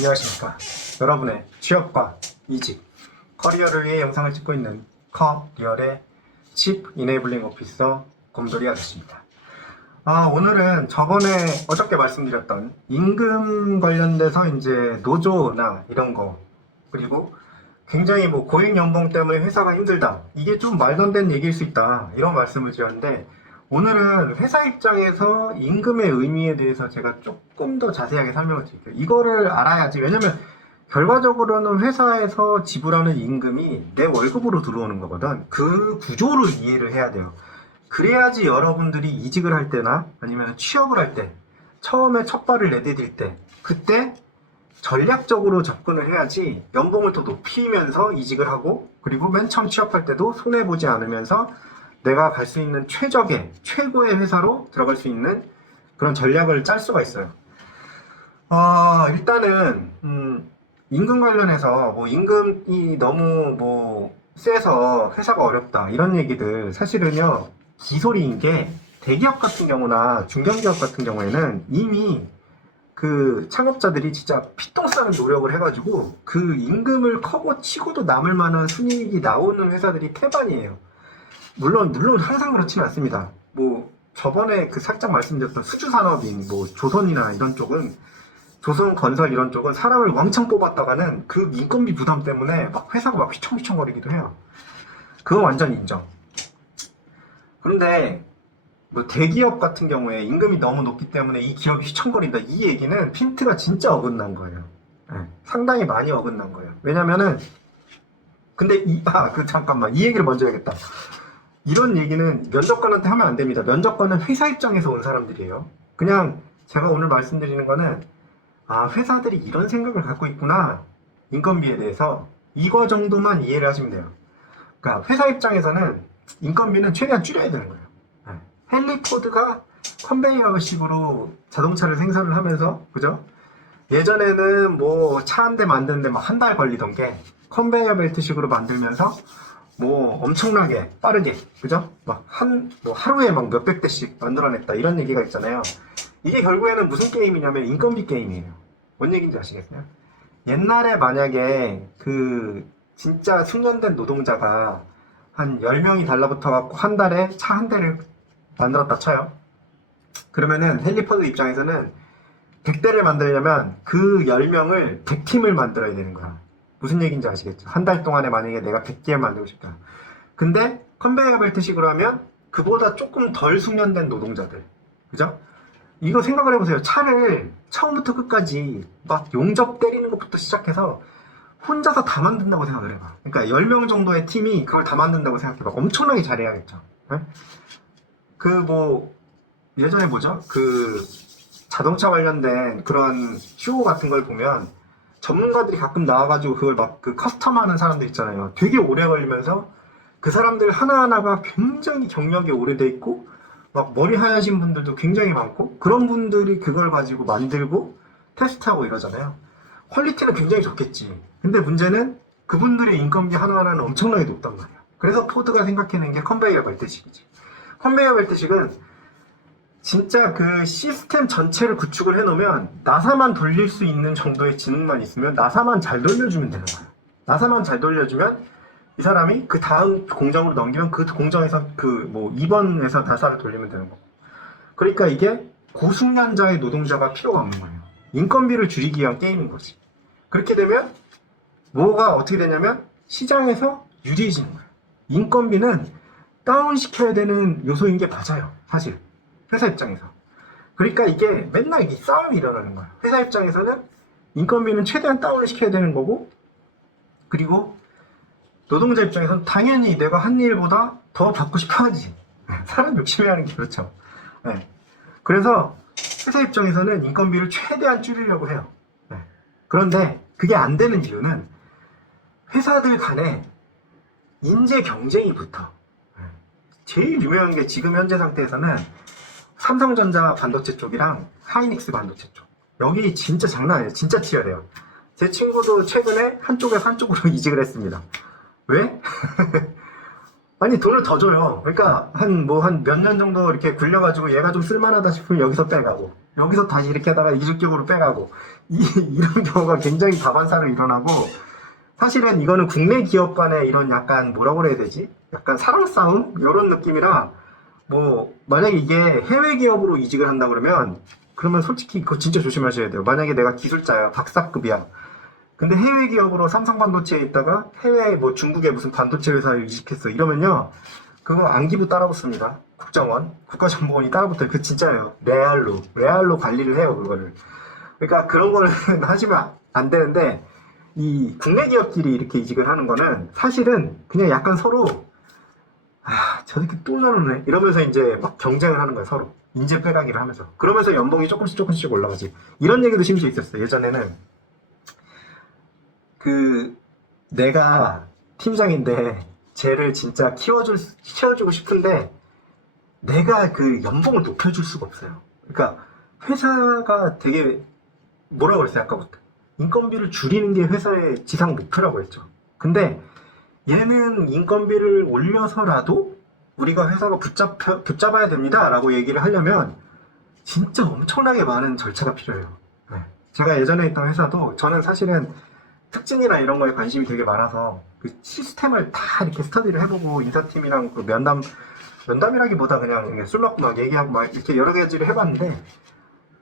안녕하십니까. 여러분의 취업과 이직, 커리어를 위해 영상을 찍고 있는 커리어의 칩 이네이블링 오피서 곰돌이 아저씨입니다. 오늘은 저번에 어저께 말씀드렸던 임금 관련돼서 이제 노조나 이런 거, 그리고 굉장히 뭐 고액 연봉 때문에 회사가 힘들다, 이게 좀 말도 안 되는 얘기일 수 있다, 이런 말씀을 드렸는데, 오늘은 회사 입장에서 임금의 의미에 대해서 제가 조금 더 자세하게 설명을 드릴게요. 이거를 알아야지. 왜냐면 결과적으로는 회사에서 지불하는 임금이 내 월급으로 들어오는 거거든. 그 구조를 이해를 해야 돼요. 그래야지 여러분들이 이직을 할 때나 아니면 취업을 할 때, 처음에 첫 발을 내디딜 때, 그때 전략적으로 접근을 해야지 연봉을 더 높이면서 이직을 하고, 그리고 맨 처음 취업할 때도 손해보지 않으면서 내가 갈 수 있는 최고의 회사로 들어갈 수 있는 그런 전략을 짤 수가 있어요. 일단은 임금 관련해서 뭐 임금이 너무 뭐 세서 회사가 어렵다, 이런 얘기들 사실은요 기소리인 게, 대기업 같은 경우나 중견기업 같은 경우에는 이미 그 창업자들이 진짜 피똥 싸는 노력을 해가지고 그 임금을 커고 치고도 남을 만한 순이익이 나오는 회사들이 태반이에요. 물론 항상 그렇지는 않습니다. 뭐 저번에 그 살짝 말씀드렸던 수주산업인 뭐 조선이나 이런 쪽은, 조선건설 이런 쪽은 사람을 왕창 뽑았다가는 그 인건비 부담 때문에 막 회사가 막 휘청휘청거리기도 해요. 그건 완전 인정. 그런데 뭐 대기업 같은 경우에 임금이 너무 높기 때문에 이 기업이 휘청거린다, 이 얘기는 핀트가 진짜 어긋난 거예요. 상당히 많이 어긋난 거예요. 왜냐면은 근데 잠깐만, 이 얘기를 먼저 해야겠다. 이런 얘기는 면접관한테 하면 안 됩니다. 면접관은 회사 입장에서 온 사람들이에요. 그냥 제가 오늘 말씀드리는 거는, 회사들이 이런 생각을 갖고 있구나, 인건비에 대해서, 이거 정도만 이해를 하시면 돼요. 그러니까 회사 입장에서는 인건비는 최대한 줄여야 되는 거예요. 헨리 포드가 컨베이어식으로 자동차를 생산을 하면서, 그죠? 예전에는 뭐 차 한 대 만드는데 막 한 달 걸리던 게 컨베이어 벨트식으로 만들면서 뭐 엄청나게 빠르게, 그죠? 막 하루에 막 몇백 대씩 만들어냈다, 이런 얘기가 있잖아요. 이게 결국에는 무슨 게임이냐면 인건비 게임이에요. 뭔 얘기인지 아시겠어요? 옛날에 만약에 그 진짜 숙련된 노동자가 한 10명이 달라붙어 갖고 한 달에 차 한 대를 만들었다 쳐요. 그러면은 헨리포드 입장에서는 100대를 만들려면 그 10명을 100팀을 만들어야 되는 거야. 무슨 얘기인지 아시겠죠? 한 달 동안에 만약에 내가 100개 만들고 싶다. 근데 컨베이어 벨트식으로 하면 그보다 조금 덜 숙련된 노동자들, 그죠? 이거 생각을 해보세요. 차를 처음부터 끝까지 막 용접 때리는 것부터 시작해서 혼자서 다 만든다고 생각을 해봐. 그러니까 10명 정도의 팀이 그걸 다 만든다고 생각해봐. 엄청나게 잘해야겠죠. 네? 예전에 뭐죠? 그 자동차 관련된 그런 쇼 같은 걸 보면 전문가들이 가끔 나와가지고 그걸 막 그 커스텀하는 사람들 있잖아요. 되게 오래 걸리면서 그 사람들 하나하나가 굉장히 경력이 오래돼 있고 막 머리 하얘신 분들도 굉장히 많고, 그런 분들이 그걸 가지고 만들고 테스트하고 이러잖아요. 퀄리티는 굉장히 좋겠지. 근데 문제는 그분들의 인건비 하나하나는 엄청나게 높단 말이야. 그래서 포드가 생각해낸 게 컨베이어 벨트식이지. 컨베이어 벨트식은 진짜 그 시스템 전체를 구축을 해놓으면 나사만 돌릴 수 있는 정도의 지능만 있으면 나사만 잘 돌려주면 되는 거야. 나사만 잘 돌려주면 이 사람이 그 다음 공정으로 넘기면 그 공정에서 그 2번에서 나사를 돌리면 되는 거고. 그러니까 이게 고숙련자의 노동자가 필요가 없는 거예요. 인건비를 줄이기 위한 게임인 거지. 그렇게 되면 뭐가 어떻게 되냐면 시장에서 유리해지는 거예요. 인건비는 다운시켜야 되는 요소인 게 맞아요, 사실. 회사 입장에서. 그러니까 이게 맨날 이 싸움이 일어나는 거야. 회사 입장에서는 인건비는 최대한 다운을 시켜야 되는 거고, 그리고 노동자 입장에서는 당연히 내가 한 일보다 더 받고 싶어 하지. 사람 욕심이 하는 게 그렇죠. 네. 그래서 회사 입장에서는 인건비를 최대한 줄이려고 해요. 네. 그런데 그게 안 되는 이유는 회사들 간에 인재 경쟁이 붙어. 제일 유명한 게 지금 현재 상태에서는 삼성전자 반도체 쪽이랑 하이닉스 반도체 쪽. 여기 진짜 장난 아니에요. 진짜 치열해요. 제 친구도 최근에 한쪽에서 한쪽으로 이직을 했습니다. 왜? 아니, 돈을 더 줘요. 그러니까 한 몇 년 정도 이렇게 굴려가지고 얘가 좀 쓸만하다 싶으면 여기서 빼가고, 여기서 다시 이렇게 하다가 이중격으로 빼가고 이런 경우가 굉장히 다반사로 일어나고 사실은 이거는 국내 기업 간의 이런 약간 뭐라고 그래야 되지? 약간 사랑 싸움? 이런 느낌이라 뭐 만약에 이게 해외 기업으로 이직을 한다 그러면 솔직히 그거 진짜 조심하셔야 돼요. 만약에 내가 기술자야, 박사급이야. 근데 해외 기업으로 삼성반도체에 있다가 해외 뭐 중국의 무슨 반도체 회사에 이직했어. 이러면요. 그거 안기부 따라붙습니다. 국정원, 국가정보원이 따라붙어요. 그 진짜예요. 레알로 관리를 해요, 그거를. 그러니까 그런 거는 하시면 안 되는데 이 국내 기업끼리 이렇게 이직을 하는 거는 사실은 그냥 약간 서로 저 새끼 또 저러네 이러면서 이제 막 경쟁을 하는 거야, 서로. 인재 빼가기를 하면서. 그러면서 연봉이 조금씩 올라가지. 이런 얘기도 심지어 있었어요. 예전에는 내가 팀장인데 쟤를 진짜 키워주고 싶은데 내가 그 연봉을 높여줄 수가 없어요. 그러니까 회사가 되게 뭐라고 그랬어요, 아까부터. 인건비를 줄이는 게 회사의 지상 목표라고 했죠. 근데 얘는 인건비를 올려서라도 우리가 회사가 붙잡아야 됩니다 라고 얘기를 하려면 진짜 엄청나게 많은 절차가 필요해요. 네. 제가 예전에 있던 회사도 저는 사실은 특징이나 이런 거에 관심이 되게 많아서 그 시스템을 다 이렇게 스터디를 해보고 인사팀이랑 그 면담이라기보다 그냥 술 먹고 막 얘기하고 막 이렇게 여러 가지를 해봤는데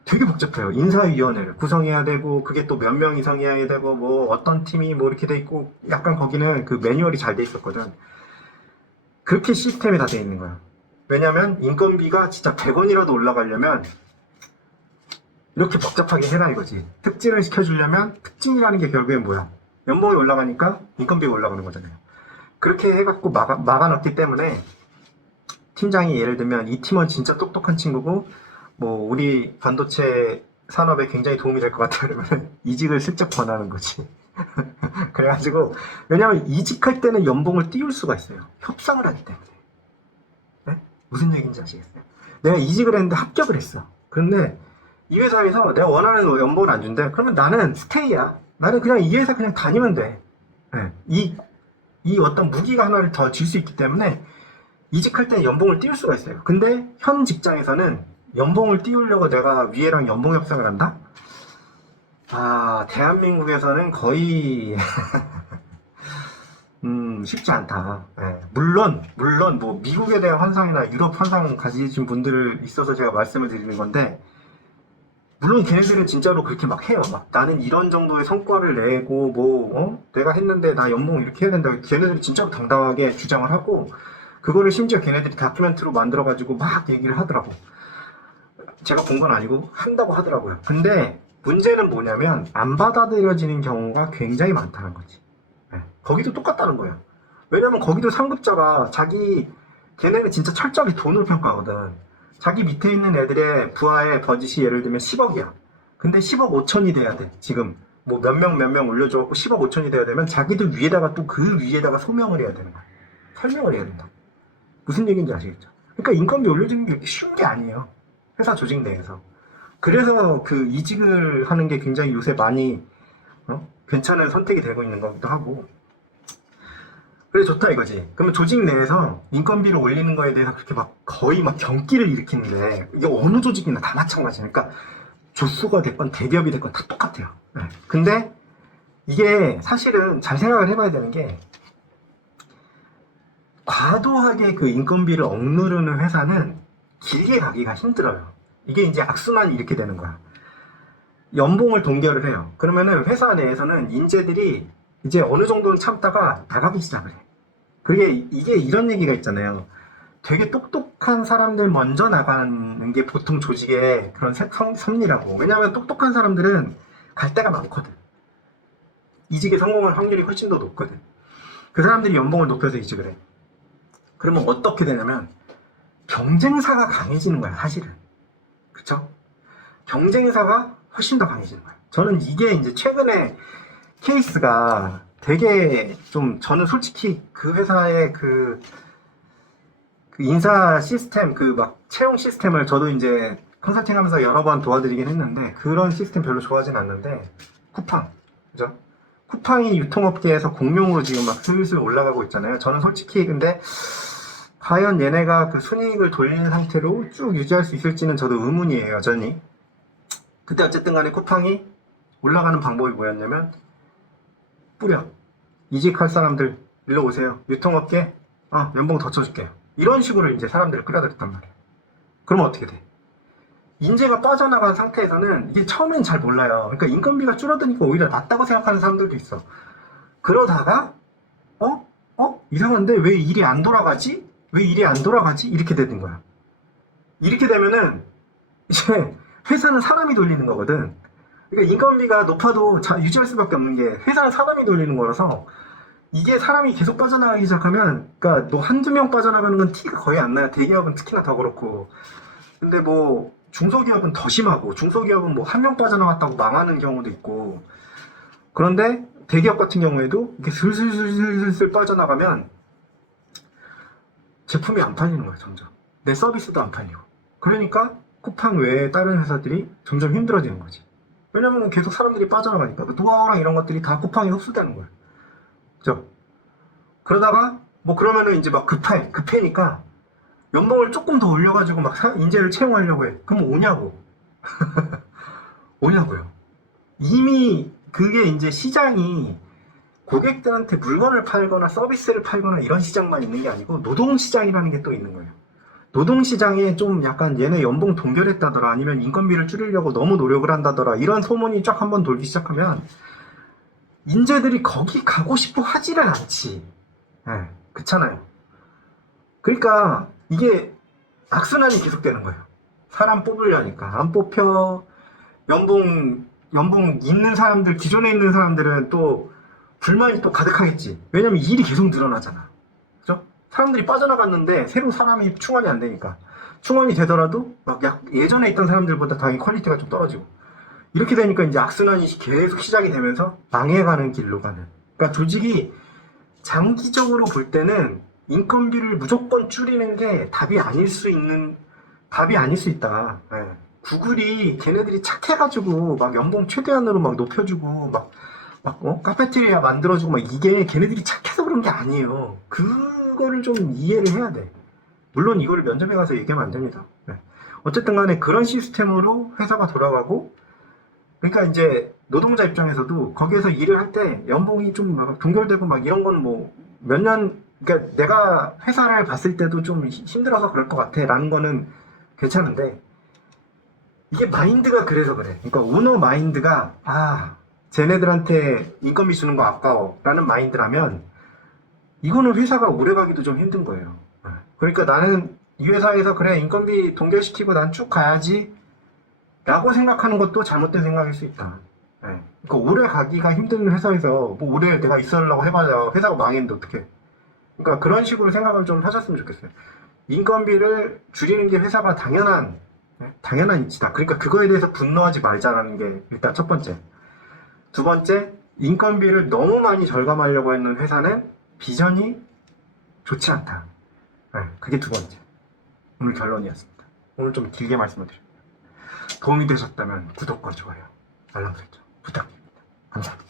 되게 복잡해요. 인사위원회를 구성해야 되고 그게 또 몇 명 이상이어야 되고 뭐 어떤 팀이 뭐 이렇게 돼 있고 약간 거기는 그 매뉴얼이 잘 돼 있었거든. 그렇게 시스템이 다 돼 있는 거야. 왜냐면 인건비가 진짜 100원이라도 올라가려면 이렇게 복잡하게 해라 이거지. 특징을 시켜주려면 특징이라는 게 결국엔 뭐야? 연봉이 올라가니까 인건비가 올라가는 거잖아요. 그렇게 해갖고 막아놨기 때문에 팀장이 예를 들면 이 팀은 진짜 똑똑한 친구고 뭐 우리 반도체 산업에 굉장히 도움이 될 것 같아 그러면 이직을 슬쩍 권하는 거지. 그래가지고 왜냐면 이직할 때는 연봉을 띄울 수가 있어요. 협상을 하기 때문에. 네? 무슨 얘기인지 아시겠어요? 내가 이직을 했는데 합격을 했어. 그런데 이 회사에서 내가 원하는 연봉을 안 준대. 그러면 나는 스테이야. 나는 그냥 이 회사 그냥 다니면 돼. 네. 이 어떤 무기가 하나를 더 줄 수 있기 때문에 이직할 때는 연봉을 띄울 수가 있어요. 근데 현 직장에서는 연봉을 띄우려고 내가 위에랑 연봉 협상을 한다? 대한민국에서는 거의 쉽지 않다. 네. 물론 뭐 미국에 대한 환상이나 유럽 환상 가지신 분들 있어서 제가 말씀을 드리는 건데 물론 걔네들은 진짜로 그렇게 막 해요. 막 나는 이런 정도의 성과를 내고 내가 했는데 나 연봉 이렇게 해야 된다. 걔네들이 진짜로 당당하게 주장을 하고 그거를 심지어 걔네들이 다큐멘트로 만들어가지고 막 얘기를 하더라고. 제가 본 건 아니고 한다고 하더라고요. 근데 문제는 뭐냐면 안 받아들여지는 경우가 굉장히 많다는 거지. 네. 거기도 똑같다는 거예요. 왜냐면 거기도 상급자가 걔네는 진짜 철저하게 돈으로 평가하거든. 자기 밑에 있는 애들의 부하의 버짓이 예를 들면 10억이야. 근데 10억 5천이 돼야 돼. 지금 뭐 몇 명 올려줘갖고 10억 5천이 돼야 되면 자기도 위에다가 또 그 위에다가 소명을 해야 되는 거야. 설명을 해야 된다. 무슨 얘기인지 아시겠죠? 그러니까 인건비 올려주는 게 이렇게 쉬운 게 아니에요. 회사 조직 내에서. 그래서 그 이직을 하는 게 굉장히 요새 많이 괜찮은 선택이 되고 있는 거기도 하고. 그래 좋다 이거지. 그러면 조직 내에서 인건비를 올리는 거에 대해서 그렇게 막 거의 막 경기를 일으키는데 이게 어느 조직이나 다 마찬가지니까 그러니까 조수가 됐건 대기업이 됐건 다 똑같아요. 네. 근데 이게 사실은 잘 생각을 해봐야 되는 게 과도하게 그 인건비를 억누르는 회사는 길게 가기가 힘들어요. 이게 이제 악순환이 이렇게 되는 거야. 연봉을 동결을 해요. 그러면은 회사 내에서는 인재들이 이제 어느 정도는 참다가 나가기 시작을 해. 이게 이런 얘기가 있잖아요. 되게 똑똑한 사람들 먼저 나가는 게 보통 조직의 그런 섭리라고. 왜냐하면 똑똑한 사람들은 갈 데가 많거든. 이직에 성공할 확률이 훨씬 더 높거든. 그 사람들이 연봉을 높여서 이직을 해. 그러면 어떻게 되냐면 경쟁사가 강해지는 거야, 사실은. 그쵸? 경쟁사가 훨씬 더 강해지는 거야. 저는 이게 이제 최근에 케이스가 되게 좀, 저는 솔직히 그 회사의 그 인사 시스템, 채용 시스템을 저도 이제 컨설팅 하면서 여러 번 도와드리긴 했는데, 그런 시스템 별로 좋아하진 않는데, 쿠팡. 그죠? 쿠팡이 유통업계에서 공룡으로 지금 막 슬슬 올라가고 있잖아요. 저는 솔직히 근데, 과연 얘네가 그 순이익을 돌리는 상태로 쭉 유지할 수 있을지는 저도 의문이에요, 여전히. 그때 어쨌든 간에 쿠팡이 올라가는 방법이 뭐였냐면 뿌려. 이직할 사람들 일로 오세요. 유통업계 연봉 더 쳐줄게요. 이런 식으로 이제 사람들을 끌어들였단 말이에요. 그러면 어떻게 돼? 인재가 빠져나간 상태에서는 이게 처음엔 잘 몰라요. 그러니까 인건비가 줄어드니까 오히려 낫다고 생각하는 사람들도 있어. 그러다가 이상한데 왜 일이 안 돌아가지? 왜 일이 안 돌아가지? 이렇게 되는 거야. 이렇게 되면은 이제 회사는 사람이 돌리는 거거든. 그러니까 인건비가 높아도 유지할 수밖에 없는 게 회사는 사람이 돌리는 거라서 이게 사람이 계속 빠져나가기 시작하면 그러니까 뭐 한두 명 빠져나가는 건 티가 거의 안 나요. 대기업은 특히나 더 그렇고. 근데 뭐 중소기업은 더 심하고 중소기업은 뭐 한 명 빠져나갔다고 망하는 경우도 있고. 그런데 대기업 같은 경우에도 이렇게 슬슬슬슬 빠져나가면 제품이 안 팔리는 거예요. 점점 내 서비스도 안 팔리고. 그러니까 쿠팡 외에 다른 회사들이 점점 힘들어지는 거지. 왜냐면 계속 사람들이 빠져나가니까 도어랑 이런 것들이 다 쿠팡에 흡수되는 거예요. 그죠? 그러다가 뭐 그러면은 이제 막 급해니까 연봉을 조금 더 올려가지고 막 인재를 채용하려고 해. 그럼 오냐고. 오냐고요. 이미 그게 이제 시장이 고객들한테 물건을 팔거나 서비스를 팔거나 이런 시장만 있는 게 아니고 노동시장이라는 게 또 있는 거예요. 노동시장에 좀 약간 얘네 연봉 동결했다더라, 아니면 인건비를 줄이려고 너무 노력을 한다더라, 이런 소문이 쫙 한번 돌기 시작하면 인재들이 거기 가고 싶어 하지를 않지. 그렇잖아요. 그러니까 이게 악순환이 계속되는 거예요. 사람 뽑으려니까 안 뽑혀. 연봉 있는 사람들, 기존에 있는 사람들은 또 불만이 또 가득하겠지. 왜냐면 일이 계속 늘어나잖아. 그죠? 사람들이 빠져나갔는데 새로 사람이 충원이 안 되니까. 충원이 되더라도 막 예전에 있던 사람들보다 당연히 퀄리티가 좀 떨어지고. 이렇게 되니까 이제 악순환이 계속 시작이 되면서 망해가는 길로 가는. 그러니까 조직이 장기적으로 볼 때는 인건비를 무조건 줄이는 게 답이 아닐 수 있다. 구글이 걔네들이 착해가지고 막 연봉 최대한으로 막 높여주고 카페테리아 만들어주고 막 이게 걔네들이 착해서 그런 게 아니에요. 그거를 좀 이해를 해야 돼. 물론 이거를 면접에 가서 얘기하면 안 됩니다. 어쨌든 간에 그런 시스템으로 회사가 돌아가고, 그러니까 이제 노동자 입장에서도 거기에서 일을 할 때 연봉이 좀 막 동결되고 막 이런 건 뭐 몇 년, 그러니까 내가 회사를 봤을 때도 좀 힘들어서 그럴 것 같아 라는 거는 괜찮은데, 이게 마인드가 그래서 그래. 그러니까 오너 마인드가 쟤네들한테 인건비 주는 거 아까워 라는 마인드라면 이거는 회사가 오래가기도 좀 힘든 거예요. 그러니까 나는 이 회사에서 그래 인건비 동결시키고 난 쭉 가야지 라고 생각하는 것도 잘못된 생각일 수 있다. 그러니까 오래 가기가 힘든 회사에서 뭐 오래 내가 있으려고 해봐야 회사가 망했는데 어떡해. 그러니까 그런 식으로 생각을 좀 하셨으면 좋겠어요. 인건비를 줄이는 게 회사가 당연한 이치다. 그러니까 그거에 대해서 분노하지 말자라는 게 일단 첫 번째. 두 번째, 인건비를 너무 많이 절감하려고 했는 회사는 비전이 좋지 않다. 그게 두 번째. 오늘 결론이었습니다. 오늘 좀 길게 말씀을 드립니다. 도움이 되셨다면 구독과 좋아요, 알람 설정 부탁드립니다. 감사합니다.